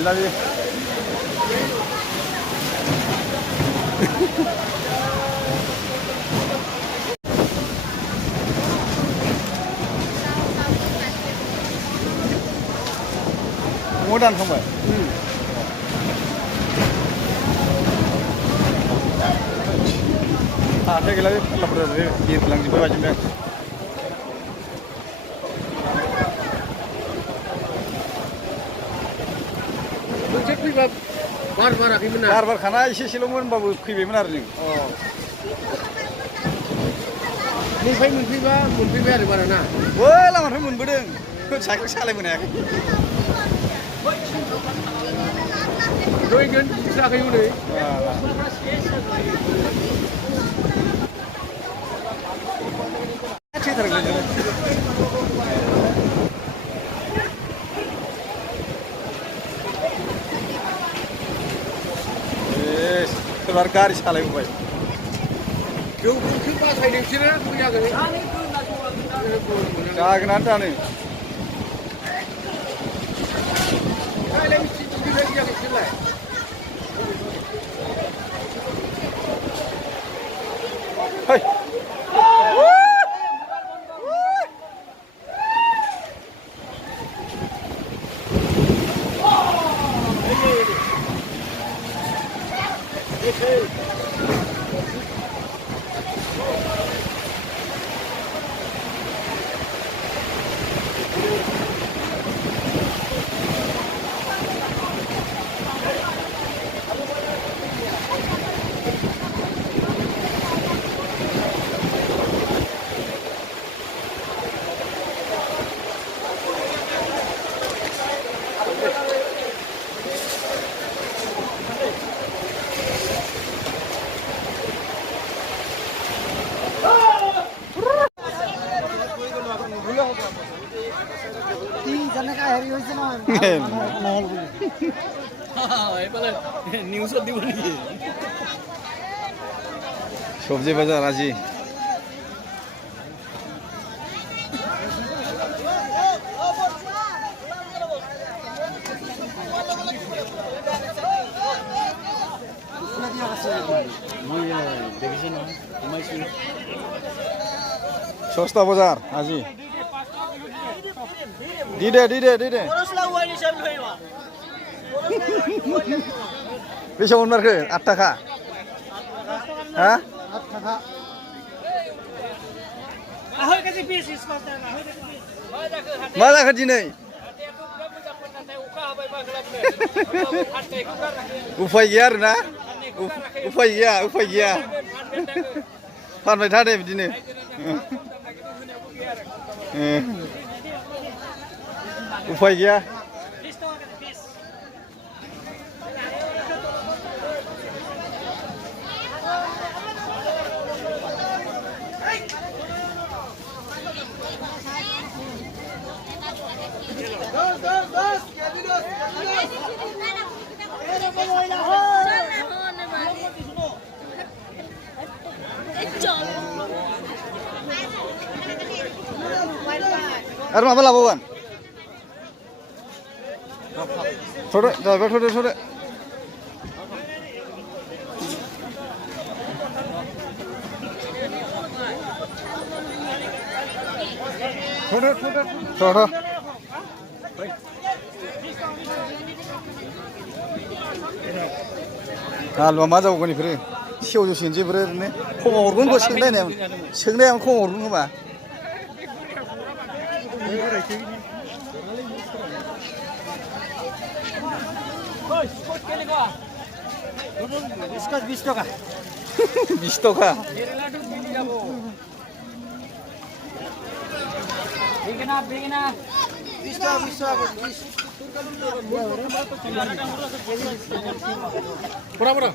Lagi. Mudah sampai. Ada lagi lapor dari di pulang di bawah jumlah. बार खाना एसे एसेल'मोन होनबाबो फैबायमोन आरो जों मोनफैबाय आरो बारा ना बै लामानिफ्राय मोनबोदों साइकेल सालायबोनो हायाखै दहायनो दिन्थियाखै हनै सोरबा गारि सालायबोबाय जौखौसो बासाय नोंसोरो फैयाखै जागोनानो दानो সবজি বাজার আজি সস্তা বাজার আজি দিদে बेसेबां मोनमारखो 8 थाखा हा 8 थाखा मा जाखो दिनै उफाय गैया आरोना उफाय गैया फानबाय था दे बिदिनो उफाय गैया Ada apa labuan? Sore, driver sore. Sore. Kalau मा जाबावगोन इफोरो सेवजोबसिगोनसै इफोरो ओरैनो खमाव हरगोन खौ सोंनाया खमाव हरगोन खोमा इसका 20 টাকা 20 টাকা বড় বড়